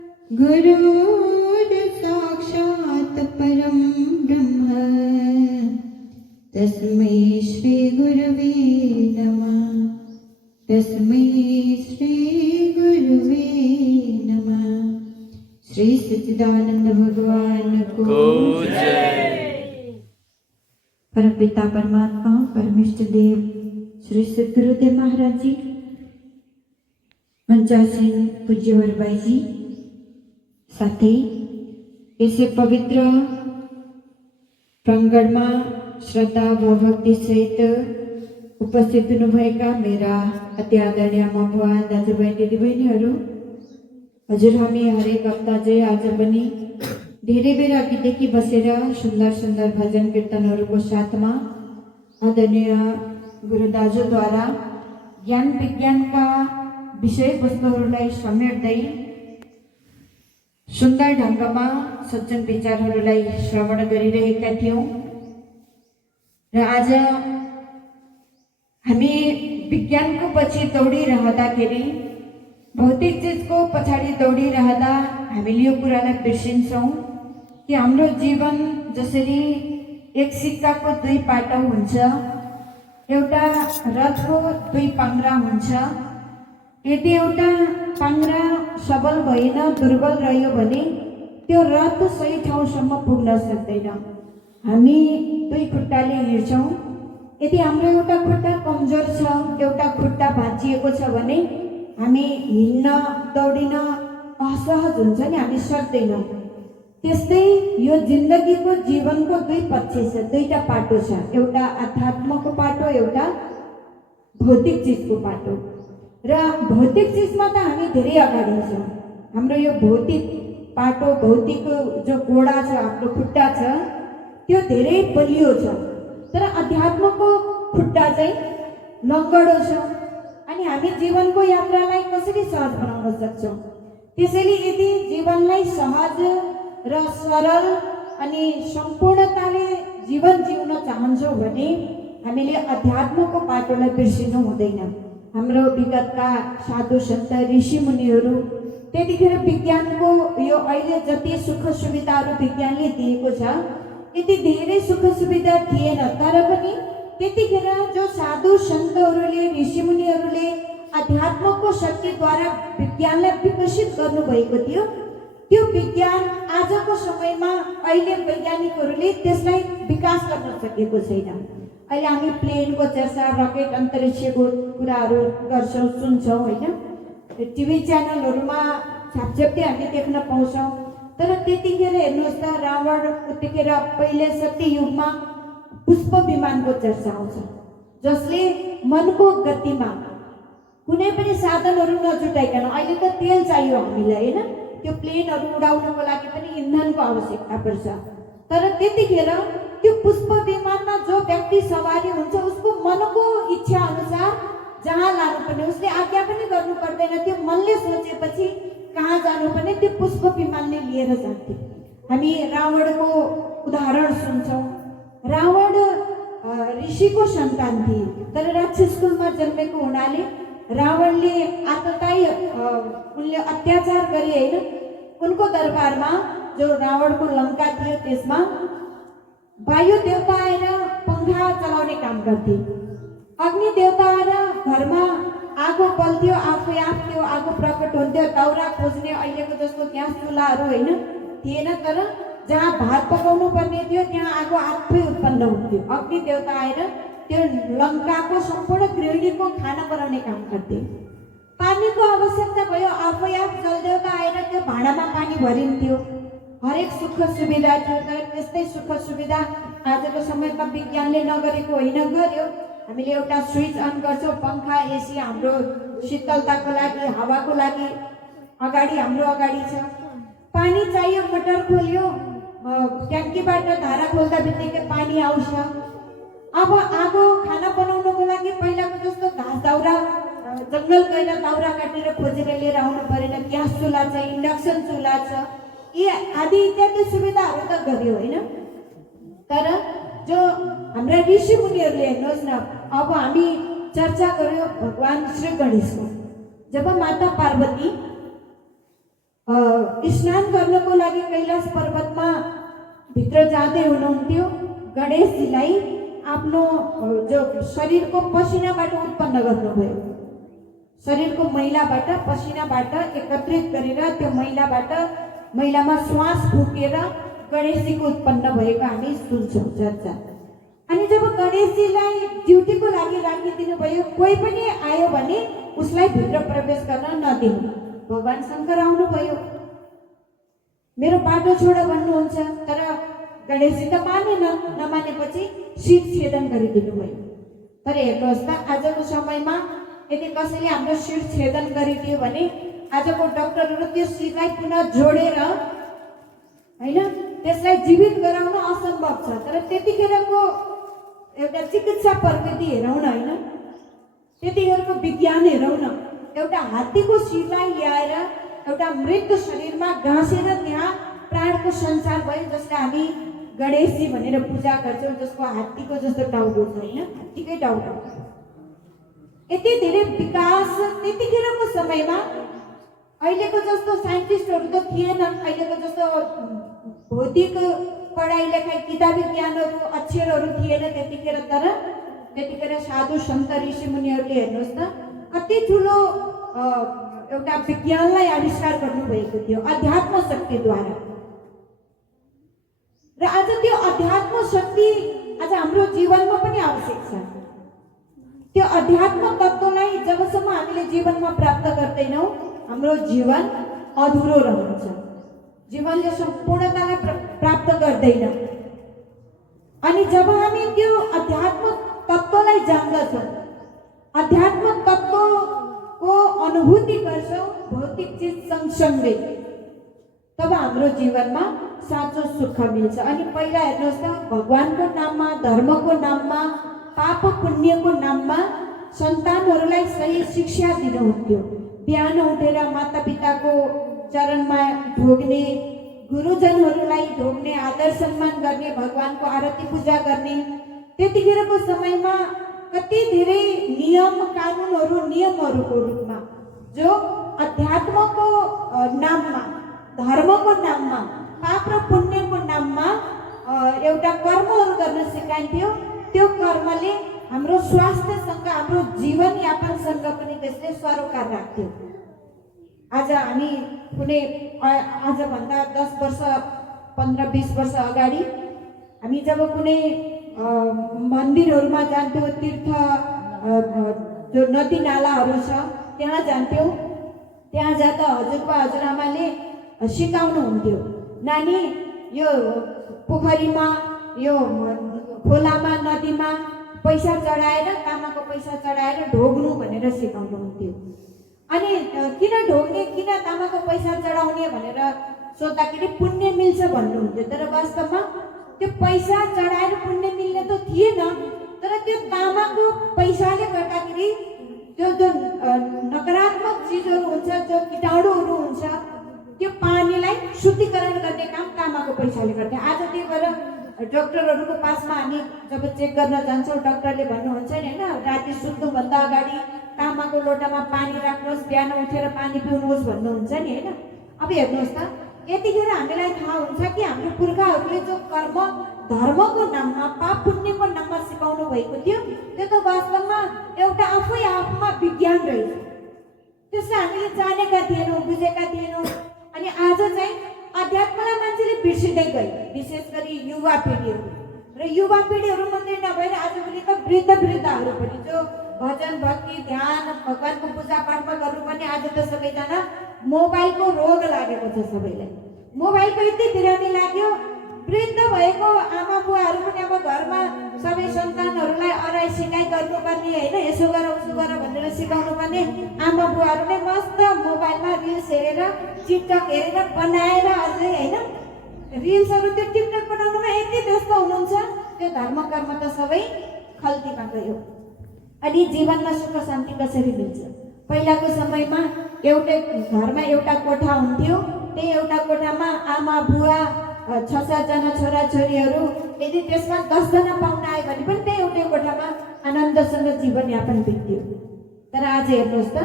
गुरुर् साक्षात् परं ब्रह्म तस्मै श्री गुरवे नमः। तस्मै श्री गुरवे नमः। श्री सच्चिदानंद भगवान को जय। परमपिता परमात्मा परमेष्ठ देव श्री सद्गुरुदेव महाराज जी, मंचासीन पूज्य वरबाई जी, साथै यसै पवित्र प्राङ्गणमा श्रद्धा व भक्ति सहित उपस्थित हुनुभएका मेरा अति आदरणीय आमा बुवा दाजुभाइ दिदीबहिनीहरू, हजुर हामी हरेक हप्ता चाहिँ आज पनि धेरै बेर अघिदेखि बसेर सुन्दर सुन्दर भजन कीर्तनहरूको साथमा आदरणीय गुरु दाजुद्वारा ज्ञान विज्ञानका विषयवस्तुहरूलाई समेट्दै सुन्दर ढङ्गमा सज्जन विचारहरूलाई श्रवण गरिरहेका थियौँ र आज हामी विज्ञानको पछि दौडिरहँदाखेरि, भौतिक चिजको पछाडि दौडिरहँदा हामीले यो कुरालाई बिर्सिन्छौँ कि हाम्रो जीवन जसरी एक सिक्काको दुई पाटो हुन्छ, एउटा रथको दुई पाङ्ग्रा हुन्छ। यदि एउटा पाङ्ग्रा सबल भएन, दुर्बल रह्यो भने त्यो रथ सही ठाउँसम्म पुग्न सक्दैन। हामी दुई खुट्टाले हिँड्छौँ, यदि हाम्रो एउटा खुट्टा कमजोर छ, एउटा खुट्टा भाँचिएको छ भने हामी हिँड्न दौडिन असहज हुन्छ नि, हामी सक्दैनौँ। त्यस्तै यो जिन्दगीको जीवनको दुई पक्ष छ, दुईटा पाटो छ, एउटा आध्यात्मको पाटो, एउटा भौतिक चिजको पाटो। र भौतिक चिजमा त हामी धेरै अगाडि छौँ। हाम्रो यो भौतिक पाटो, भौतिक जो घोडा छ, हाम्रो खुट्टा छ, त्यो धेरै बलियो छ। तर अध्यात्मको खुट्टा चाहिँ लङ्गडो छ। अनि हामी जीवनको यात्रालाई कसरी सहज बनाउन सक्छौँ? त्यसैले यदि जीवनलाई सहज र सरल अनि सम्पूर्णताले जीवन जिउन चाहन्छौँ भने हामीले अध्यात्मको पाटोलाई बिर्सिनु हुँदैन। हाम्रो विगतका साधु सन्त ऋषि मुनिहरू त्यतिखेर विज्ञानको यो अहिले जति सुख सुविधाहरू विज्ञानले दिएको छ, यति धेरै सुख सुविधा थिएन। तर पनि त्यतिखेर जो साधु सन्तहरूले, ऋषि मुनिहरूले अध्यात्मको शक्तिद्वारा विज्ञानलाई विकसित गर्नुभएको थियो, त्यो विज्ञान आजको समयमा अहिले वैज्ञानिकहरूले त्यसलाई विकास गर्न सकेको छैन। अहिले हामी प्लेनको चर्चा, रकेट, अन्तरिक्षको कुराहरू गर्छौँ, सुन्छौँ होइन, टिभी च्यानलहरूमा छापछाप्ती हामी देख्न पाउँछौँ। तर त्यतिखेर हेर्नुहोस् त, रावण उत्तिखेर पहिले सत्ययुगमा पुष्प विमानको चर्चा आउँछ, जसले मनको गतिमा कुनै पनि साधनहरू नजुटाइकन, अहिले त तेल चाहियो हामीलाई होइन, त्यो प्लेनहरू उडाउनको लागि पनि इन्धनको आवश्यकता पर्छ। तर त्यतिखेर त्यो पुष्प विमानमा जो व्यक्ति सवारी हुन्छ, उसको मनको इच्छा अनुसार जहाँ लानुपर्ने उसले आज्ञा पनि गर्नु पर्दैन। त्यो मनले सोचेपछि कहाँ जानुपर्ने त्यो पुष्प विमानले लिएर जान्थ्यो। हामी रावणको उदाहरण सुन्छौँ। रावण ऋषिको सन्तान थिए, तर राक्षस कुलमा जन्मेको हुनाले रावणले आतताई उनले अत्याचार गरे होइन। उनको दरबारमा जो रावणको लङ्का थियो त्यसमा वायु देवता आएर पङ्खा चलाउने काम गर्थे, अग्नि देवता आएर घरमा आगो बल्थ्यो, आफै आफ त्यो आगो प्रकट हुन्थ्यो। दाउरा खोज्ने अहिलेको जस्तो ग्यास चुल्हाहरू होइन थिएन, तर जहाँ भात पकाउनु पर्ने थियो त्यहाँ आगो आफै उत्पन्न हुन्थ्यो। अग्नि देवता आएर त्यो लङ्काको सम्पूर्ण गृहिणीको खाना बनाउने काम गर्थे। पानीको आवश्यकता भयो, आफै आफ जलदेवता आएर त्यो भाँडामा पानी भरिन्थ्यो। हरेक सुख सुविधा थियो। तर त्यस्तै सुख सुविधा आजको समयमा विज्ञानले नगरेको होइन, गर्यो। हामीले एउटा स्विच अन गर्छौँ, पङ्खा, एसी हाम्रो शीतलताको लागि, हावाको लागि अगाडि हाम्रो अगाडि छ। पानी चाहियो, मोटर खोल्यो, ट्याङ्कीबाट धारा खोल्दा बित्तिकै पानी आउँछ। अब आगो खाना बनाउनको लागि पहिलाको जस्तो घाँस दाउरा जङ्गल गएर दाउरा काटेर खोजेर लिएर आउनु परेन। ग्यास चुल्हा छ, इन्डक्सन चुल्हा छ, यी आदि इत्यादि सुविधाहरू त गर्यो होइन। तर जो हाम्रा ऋषि मुनिहरूले हेर्नुहोस् न, अब हामी चर्चा गर्यो भगवान श्री गणेशको। जब माता पार्वती स्नान गर्नको लागि कैलाश पर्वतमा भित्र जाँदै हुनुहुन्थ्यो। गणेशजीलाई आफ्नो जो शरीरको पसिनाबाट उत्पन्न गर्नुभयो। शरीरको मैलाबाट पसिनाबाट एकत्रित गरेर त्यो मैलामा श्वास फुकेर गणेशजीको उत्पन्न भएको हामी सुन्छौँ चर्चा। अनि जब गणेशजीलाई ड्युटीको लागि राखिदिनु भयो, कोही पनि आयो भने उसलाई भित्र प्रवेश गर्न नदिनु। भगवान शङ्कर आउनुभयो, मेरो बाटो छोड भन्नुहुन्छ, तर गणेशजी त मानेन। नमानेपछि शिर छेदन गरिदिनु भयो। तर हेर्नुहोस् त, आजको समयमा यदि कसैले हाम्रो शिर छेदन गरिदियो भने आजको डक्टरहरू त्यो शिरलाई पुनः जोडेर होइन त्यसलाई जीवित गराउन असम्भव छ। तर त्यतिखेरको एउटा चिकित्सा प्रविधि हेरौँ न, होइन त्यतिखेरको विज्ञान हेरौँ न। एउटा हात्तीको शिरलाई ल्याएर एउटा मृत शरीरमा गाँसेर त्यहाँ प्राणको संसार भयो, जसलाई हामी गणेशजी भनेर पूजा गर्छौँ, जसको हात्तीको जस्तो टाउको छ, होइन हात्तीकै टाउको। यति धेरै विकास त्यतिखेरको समयमा। अहिलेको जस्तो साइन्टिस्टहरू त थिएनन्, अहिलेको जस्तो भौतिक पढाइ लेखाइ किताबी ज्ञानहरू अक्षरहरू थिएन त्यतिखेर। तर त्यतिखेर साधु सन्त ऋषिमुनिहरूले हेर्नुहोस् त कति ठुलो एउटा विज्ञानलाई आविष्कार गर्नुभएको थियो अध्यात्म शक्तिद्वारा। र आज त्यो अध्यात्म शक्ति आज हाम्रो जीवनमा पनि आवश्यक छ। त्यो अध्यात्म तत्त्वलाई जबसम्म हामीले जीवनमा प्राप्त गर्दैनौँ, हाम्रो जीवन अधुरो रहन्छ, जीवनले सम्पूर्णतालाई प्राप्त गर्दैन। अनि जब हामी त्यो अध्यात्म तत्त्वलाई जान्दछौँ, अध्यात्म तत्त्वको अनुभूति गर्छौँ भौतिक चिज सँगसँगै, तब हाम्रो जीवनमा साँचो सुख मिल्छ। अनि पहिला हेर्नुहोस् त, भगवानको नाममा, धर्मको नाममा, पाप पुण्यको नाममा सन्तानहरूलाई सही शिक्षा दिनुहुन्थ्यो। बिहान उठेर मातापिताको चरणमा ढोग्ने, गुरुजनहरूलाई ढोग्ने, आदर सम्मान गर्ने, भगवानको आरती पूजा गर्ने। त्यतिखेरको समयमा कति धेरै नियम कानुनहरू नियमहरूको रूपमा जो अध्यात्मको नाममा, धर्मको नाममा, पाप र पुण्यको नाममा एउटा कर्महरू गर्न सिकाइन्थ्यो। त्यो कर्मले हाम्रो स्वास्थ्यसँग, हाम्रो जीवनयापनसँग पनि त्यसले सरोकार राख्थ्यो। आज हामी कुनै आजभन्दा 10 वर्ष 15-20 वर्ष अगाडि हामी जब कुनै मन्दिरहरूमा जान्थ्यौँ, तीर्थ जो नदी नालाहरू छ त्यहाँ जान्थ्यौँ, त्यहाँ जाँदा हजुरबा हजुरआमाले सिकाउनुहुन्थ्यो, नानी यो पोखरीमा, यो खोलामा, नदीमा पैसा चढाएर, तामाको पैसा चढाएर ढोग्नु भनेर सिकाउनुहुन्थ्यो। अनि किन ढोग्ने, किन तामाको पैसा चढाउने भनेर सोद्धाखेरि पुण्य मिल्छ भन्नुहुन्थ्यो। तर वास्तवमा त्यो पैसा चढाएर पुण्य मिल्ने त थिएन, तर त्यो तामाको पैसाले गर्दाखेरि जो नकारात्मक चिजहरू हुन्छ, जो कीटाणुहरू हुन्छ, त्यो पानीलाई शुद्धिकरण गर्ने काम तामाको पैसाले गर्थ्यो। आज त्यही भएर डक्टरहरूको पासमा हामी जब चेक गर्न जान्छौँ, डक्टरले भन्नुहुन्छ नि, होइन राति सुत्नुभन्दा अगाडि तामाको लोटामा पानी राख्नुहोस्, बिहान उठेर पानी पिउनुहोस् भन्नुहुन्छ नि, होइन। अब हेर्नुहोस् त, यतिखेर हामीलाई थाहा हुन्छ कि हाम्रो पुर्खाहरूले जो कर्म धर्मको नाममा, पाप पुण्यको नाममा सिकाउनु भएको थियो, त्यो त वास्तवमा एउटा आफै आफमा विज्ञान रहेछ। त्यसलाई हामीले जानेका थिएनौँ, बुझेका थिएनौँ। अनि आज चाहिँ अध्यात्मलाई मान्छेले बिर्सिँदै गए, विशेष गरी युवा पिँढीहरू। र युवा पिँढीहरू मात्रै नभएर आजभोलि त वृद्धहरू पनि जो भजन भक्ति ध्यान भगवानको पूजापाठमा गर्नुपर्ने, आज त सबैजना मोबाइलको रोग लागेको छ। सबैलाई मोबाइलको यति बिरामी लाग्यो, वृद्ध भएको आमा बुवाहरू पनि अब घरमा सबै सन्तानहरूलाई अराइ सिकाइ गर्नुपर्ने, होइन यसो गर उसो गर भनेर सिकाउनु पर्ने। आमा बुवाहरूले मस्त मोबाइलमा रिल्स हेरेर, टिकटक हेरेर बनाएर अझै, होइन रिल्सहरू त्यो टिकटक बनाउनुमा यति व्यस्त हुनुहुन्छ, त्यो धर्म कर्म त सबै खल्तीमा गयो। अनि जीवनमा सुख शान्ति कसरी मिल्छ? पहिलाको समयमा एउटै घरमा एउटा कोठा हुन्थ्यो, त्यही एउटा कोठामा आमा बुवा 6-7 जना छोराछोरीहरू, यदि त्यसमा 10 जना पाहुना आयो भने पनि त्यही एउटै कोठामा आनन्दसँग जीवनयापन बित्यो। तर आज हेर्नुहोस् त,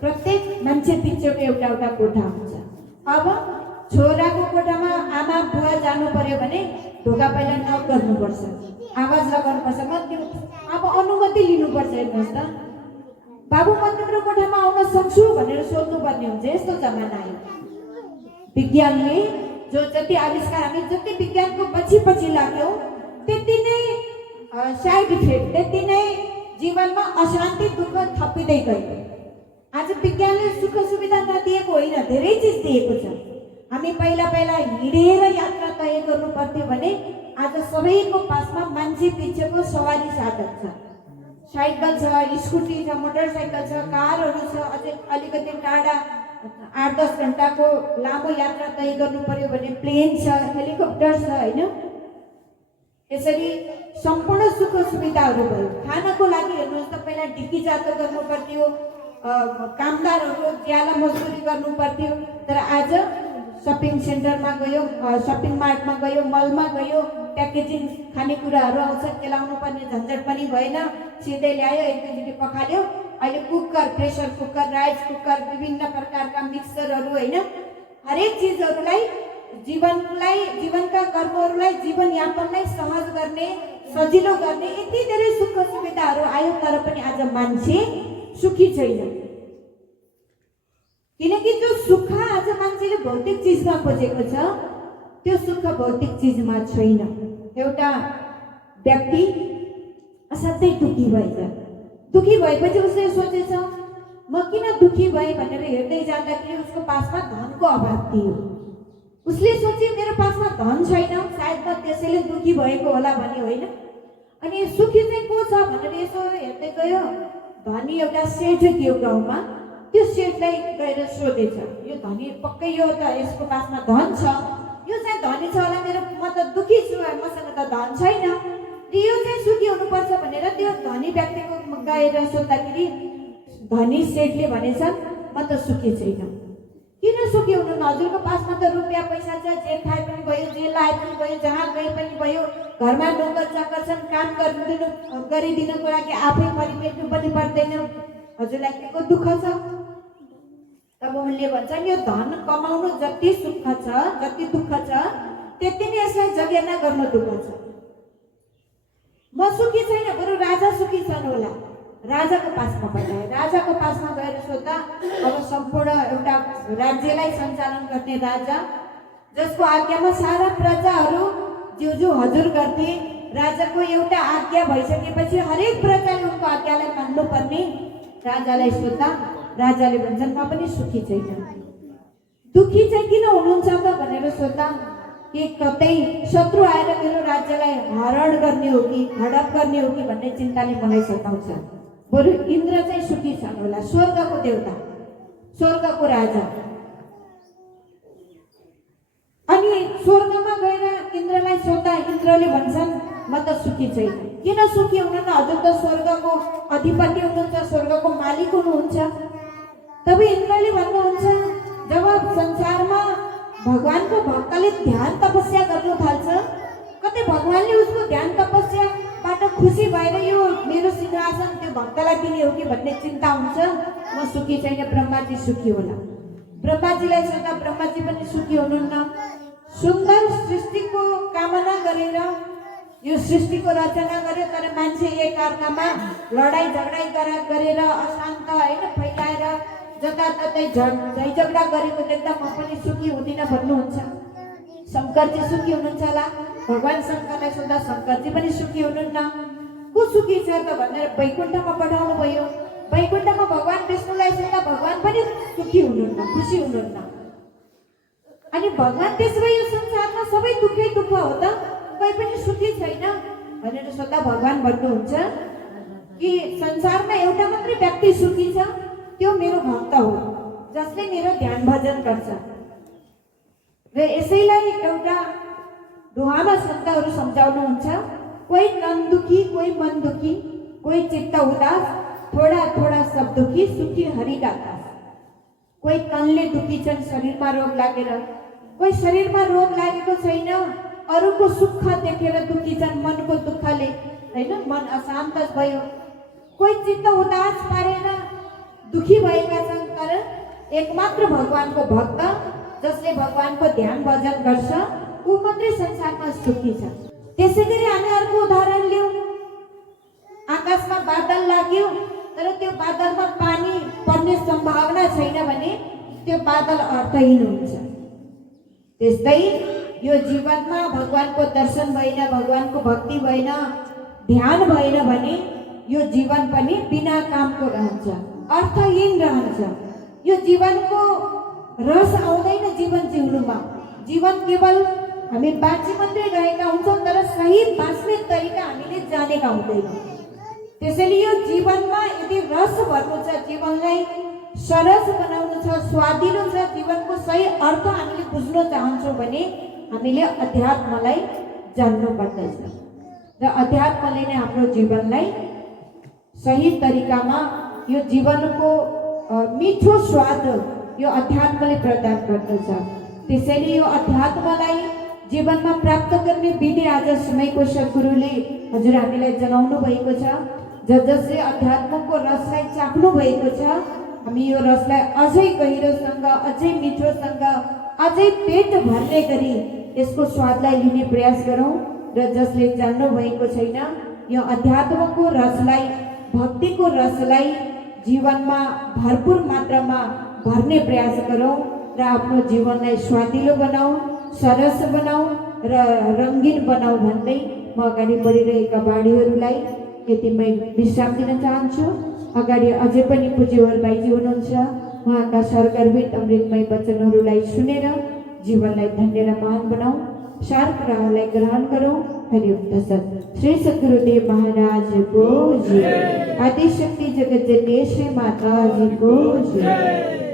प्रत्येक मान्छे पिछेको एउटा कोठा हुन्छ। अब छोराको कोठामा आमा बुवा जानु पर्यो भने ढोका पहिला नक गर्नुपर्छ, आवाज लगाउनुपर्छ, अब अनुमति लिनुपर्छ। हेर्नुहोस् त, बाबु म तिम्रो कोठामा आउन सक्छु भनेर सोध्नुपर्ने हुन्छ। यस्तो जमाना आयो। विज्ञानले जो जति आविष्कार, हामी जति विज्ञानको पछि पछि लाग्यौँ त्यति नै साइड इफेक्ट, त्यति नै जीवनमा अशान्ति दुःख थपिँदै गयो। आज विज्ञानले सुख सुविधा नदिएको होइन, धेरै चिज दिएको छ। हामी पहिला पहिला हिँडेर यात्रा तय गर्नु पर्थ्यो भने आज सबैको पासमा मान्छे पिछेको सवारी साधन छ, साइकल छ, स्कुटी छ, मोटरसाइकल छ, कारहरू छ। अझै अलिकति टाढा 8-10 घन्टाको लामो यात्रा तय गर्नु पर्यो भने प्लेन छ, हेलिकप्टर छ, होइन? यसरी सम्पूर्ण सुख सुविधाहरू भयो। खानको लागि हेर्नुहोस् त, पहिला ढिकी जातो गर्नु पर्थ्यो, कामदारहरू ज्याला मजदुरी गर्नु पर्थ्यो। तर आज सपिङ सेन्टरमा गयो, सपिङ मार्टमा गयो, मलमा गयो, प्याकेजिङ खानेकुराहरू आउँछ, केलाउनु पर्ने झन्झट पनि भएन। सिधै ल्यायो, एकैचोटि पखाल्यो। अहिले cooker, pressure cooker, rice cooker, विभिन्न प्रकारका मिक्सरहरू, होइन? हरेक चिजहरूलाई जीवनका कर्महरूलाई, जीवनयापनलाई सहज गर्ने, सजिलो गर्ने यति धेरै सुख सुविधाहरू आयो। तर पनि आज मान्छे सुखी छैन, किनकि जो सुख आज मान्छेले भौतिक चिजमा खोजेको छ त्यो सुख भौतिक चिजमा छैन। एउटा व्यक्ति असाध्यै दुखी भएछ। दुखी भएपछि उसले सोचेछ म किन दुखी भएँ भनेर हेर्दै जाँदाखेरि उसको पासमा धनको अभाव थियो। उसले सोचे मेरो पासमा धन छैन, सायद म त्यसैले दुखी भएको होला भन्ने, होइन? अनि सुखी चाहिँ को छ भनेर यसो हेर्दै गयो। धनी एउटा सेठ थियो गाउँमा। त्यो सेठलाई गएर सोधेछ, यो धनी पक्कै यो त यसको पासमा धन छ, यो चाहिँ धनी छ होला, म त दुखी छु, मसँग त धन छैन, यो चाहिँ सुखी हुनुपर्छ भनेर त्यो धनी व्यक्तिको गएर सोद्धाखेरि धनी सेठले भनेछ म त सुखी छैन। किन सुखी हुनुहुन्न? हजुरको पासमा त रुपियाँ पैसा छ, जे खाए पनि भयो, जे लाए पनि भयो, जहाँ गए पनि भयो, घरमा नोकर चाकर छन्, काम गरिदिनुको लागि आफै परिपेट्नु पनि पर्दैन, हजुरलाई के को दुःख छ? तब उनले भन्छन् यो धन कमाउनु जति सुख छ, जति दुःख छ, त्यति नै यसलाई जगेर्ना गर्नु दुःख छ। म सुखी छैन, बरु राजा सुखी छन् होला। राजाको पासमा पठाए। राजाको पासमा गएर सोद्धा अब सम्पूर्ण एउटा राज्यलाई सञ्चालन गर्ने राजा, जसको आज्ञामा सारा प्रजाहरू ज्यू हजुर गर्थे। राजाको एउटा आज्ञा भइसकेपछि हरेक प्रजाले उनको आज्ञालाई मान्नुपर्ने। राजालाई सोद्धा राजाले भन्छन् म पनि सुखी छैन। दुखी चाहिँ किन हुनुहुन्छ त भनेर सोद्धा कि कतै शत्रु आएर मेरो राज्यलाई हरण गर्ने हो कि हडप गर्ने हो कि भन्ने चिन्ताले मलाई सताउँछ। बरु इन्द्र चाहिँ सुखी छन् होला, स्वर्गको देवता, स्वर्गको राजा। अनि स्वर्गमा गएर इन्द्रलाई सोद्धा इन्द्रले भन्छन् म त सुखी छैन। किन सुखी हुनुहुन्न? हजुर त स्वर्गको अधिपति हुनुहुन्छ, स्वर्गको मालिक हुनुहुन्छ। तब इन्द्रले भन्नुहुन्छ जब संसारमा भगवानको भक्तले ध्यान तपस्या गर्नु थाल्छ, कतै भगवानले उसको ध्यान तपस्याबाट खुसी भएर यो मेरो सिंहासन त्यो भक्तलाई दिने हो कि भन्ने चिन्ता हुन्छ। म सुखी छैन, ब्रह्माजी सुखी होला। ब्रह्माजीलाई सोद्धा ब्रह्माजी पनि सुखी हुनुहुन्न। सुन्दर सृष्टिको कामना गरेर यो सृष्टिको रचना गर्यो, तर मान्छे एकअर्कामा लडाई झगडा गरेर अशान्त, होइन, फैलाएर जताततै झैझगडा गरेको देख्दा म पनि सुखी हुँदिनँ भन्नुहुन्छ। शङ्करजी सुखी हुनुहुन्छ होला। भगवान शङ्करलाई सोद्धा शङ्करजी पनि सुखी हुनुहुन्न। को सुखी छ त भनेर वैकुण्ठमा पठाउनु भयो। वैकुण्ठमा भगवान विष्णुलाई सोद्धा भगवान पनि सुखी हुनुहुन्न, खुसी हुनुहुन्न। अनि भगवान त्यसो भए यो संसारमा सबै दुःखै दुःख हो त, कोही पनि सुखी छैन भनेर सोद्धा भगवान भन्नुहुन्छ कि संसारमा एउटा मात्रै व्यक्ति सुखी छ, त्यो मेरो भक्त हो, जसले मेरो ध्यान भजन गर्छ। र यसैलाई एउटा दोहामा सन्तहरू सम्झाउनुहुन्छ, कोही तन दुखी, कोही मन दुखी, कोही चित्त उदास, थोडा थोडा सब दुखी, सुखी हरिका दास। कोही तनले दुखी छन्, शरीरमा रोग लागेर, कोही शरीरमा रोग लागेको छैन, अरूको सुख देखेर दुखी छन् मनको दुःखले, होइन, मन अशान्त भयो। कोही चित्त उदास पारेर दुखी भएका छन्, तर एकमात्र भगवानको भक्त जसले भगवानको ध्यान भजन गर्छ ऊ मात्रै संसारमा सुखी छ। त्यसैगरी हामी अर्को उदाहरण लियौँ। आकाशमा बादल लाग्यो तर त्यो बादलमा पानी पर्ने सम्भावना छैन भने त्यो बादल अर्थहीन हुन्छ। त्यस्तै यो जीवनमा भगवानको दर्शन भएन, भगवानको भक्ति भएन, ध्यान भएन भने यो जीवन पनि बिना कामको रहन्छ, अर्थहीन रहन्छ। यो जीवनको रस आउँदैन जीवन जिउनुमा। जीवन केवल हामी बाँची मात्रै रहेका हुन्छौँ तर सही बाँच्ने तरिका हामीले जानेका हुँदैनौँ। त्यसैले यो जीवनमा यदि रस भर्नु छ, जीवनलाई सरस बनाउनु छ, स्वादिलो छ, जीवनको सही अर्थ हामीले बुझ्न चाहन्छौँ भने हामीले अध्यात्मलाई जान्नु पर्दछ र अध्यात्मले नै हाम्रो जीवनलाई सही तरिकामा यो जीवनको मिठो स्वाद यो अध्यात्मले प्रदान गर्दछ। त्यसैले यो अध्यात्मलाई जीवनमा प्राप्त गर्ने विधि आज समयको सद्गुरुले हजुर हामीलाई जनाउनु भएको छ। जसले अध्यात्मको रसलाई चाख्नु भएको छ, हामी यो रसलाई अझै गहिरोसँग, अझै मिठोसँग, अझै पेट भर्ने गरी यसको स्वादलाई लिने प्रयास गरौँ। र जसले जान्नु भएको छैन यो अध्यात्मको रसलाई, भक्तिको रसलाई जीवनमा भरपुर मात्रामा भर्ने प्रयास गरौँ र आफ्नो जीवनलाई स्वादिलो बनाऊ, सरस बनाऊ र रङ्गीन बनाऊ भन्दै म अगाडि बढिरहेका बाणीहरूलाई यतिमै विश्राम दिन चाहन्छु। अगाडि अझै पनि पूज्यवर बाइजी हुनुहुन्छ, उहाँका सर्गर्भित अमृतमय वचनहरूलाई सुनेर जीवनलाई धन्य र महान बनाऊ, सार कुराहरूलाई ग्रहण गरौँ। हरिओम तत्सत। श्री सद्गुरुदेव महाराज को जय। आदिशक्ति जगत जननी श्री माता जी को जय।